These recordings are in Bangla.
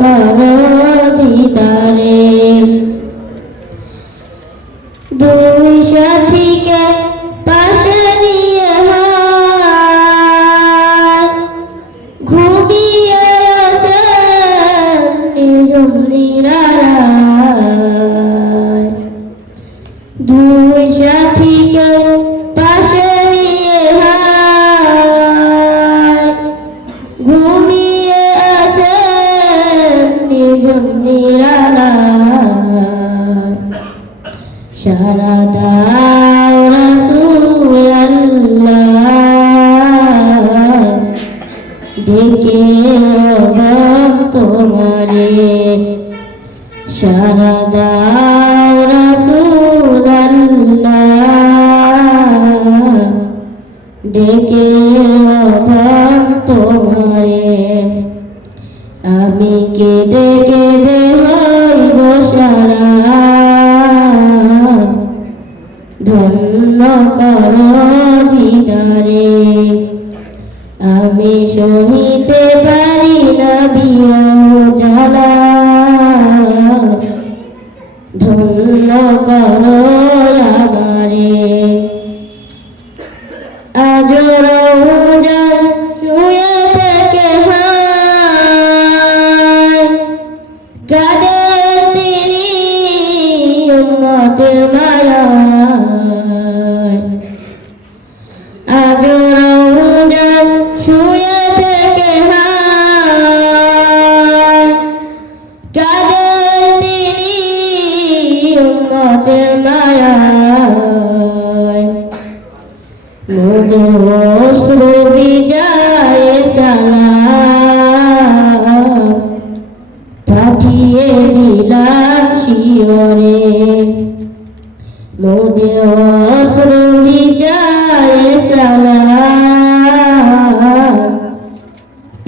করো দিদারে দুই সাথীকে পাশে নিয়ে হাত ঘুমিয়ে আছেন নিঝুম নিরালায় দুই সাথীকে পাশে নিয়ে হাত ঘুমিয়ে আছেন নিঝুম নিরালায় সারা দাও রাসূল আল্লাহ ডেকে তোমারে সারা দাও রাসূল আল্লাহ ডেকে তোমারে আমি কেঁদে কেঁদে হই গো সারা ধন্য করো দিদারে আমি সহিতে পারি না বিরহ জ্বালা ধন্য করো আমারে আজ রমজান শুয়ে থেকে হায় কাঁদেন তিনি উম্মতের মায়ায় আজ রমজান শুয়ে থেকে হায় কাঁদেন তিনি উম্মতের মায়ায় মোদের অশ্রু বিজয় সালাম পাঠিয়ে দিলাম শিয়রে মোদের অশ্রু বিজয় সালাম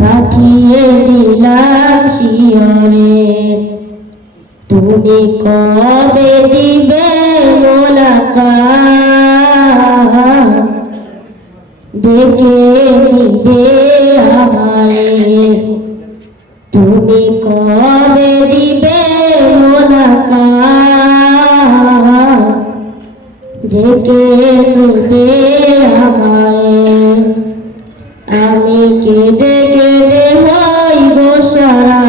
পাঠিয়ে দিলাম শিয়রে তুমি কবে দিবে মোলাকাত ডেকে নিবে আমারে তুমি কবে দিবে মোলাকাত ডেকে নিবে আমারে আমি কেঁদে কেঁদে হই গো সারা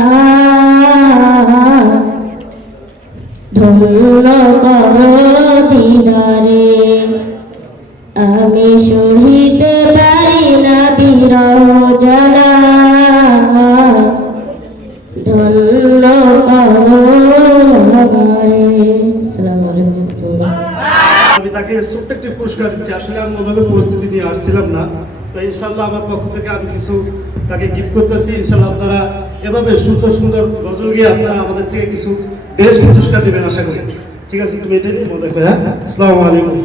ধন্য করো দিদারে আমি সহিতে পারি না বিরহ জ্বালা ধন্য করো আমারে। আসসালামু আলাইকুম। আমি তাকে ছোট্ট একটি পুরস্কার দিচ্ছি। আসলে আমি ওভাবে পরিস্থিতি নিয়ে আসছিলাম না, তো ইনশাল্লাহ আমার পক্ষ থেকে আমি কিছু তাকে গিফট করতেছি। ইনশাল্লাহ আপনারা এভাবে সুন্দর সুন্দর গজল গিয়ে আপনারা আমাদের থেকে কিছু বেশ পুরস্কার দেবেন আশা করি। ঠিক আছে, তুমি এটা মজা করে। আসসালামু আলাইকুম।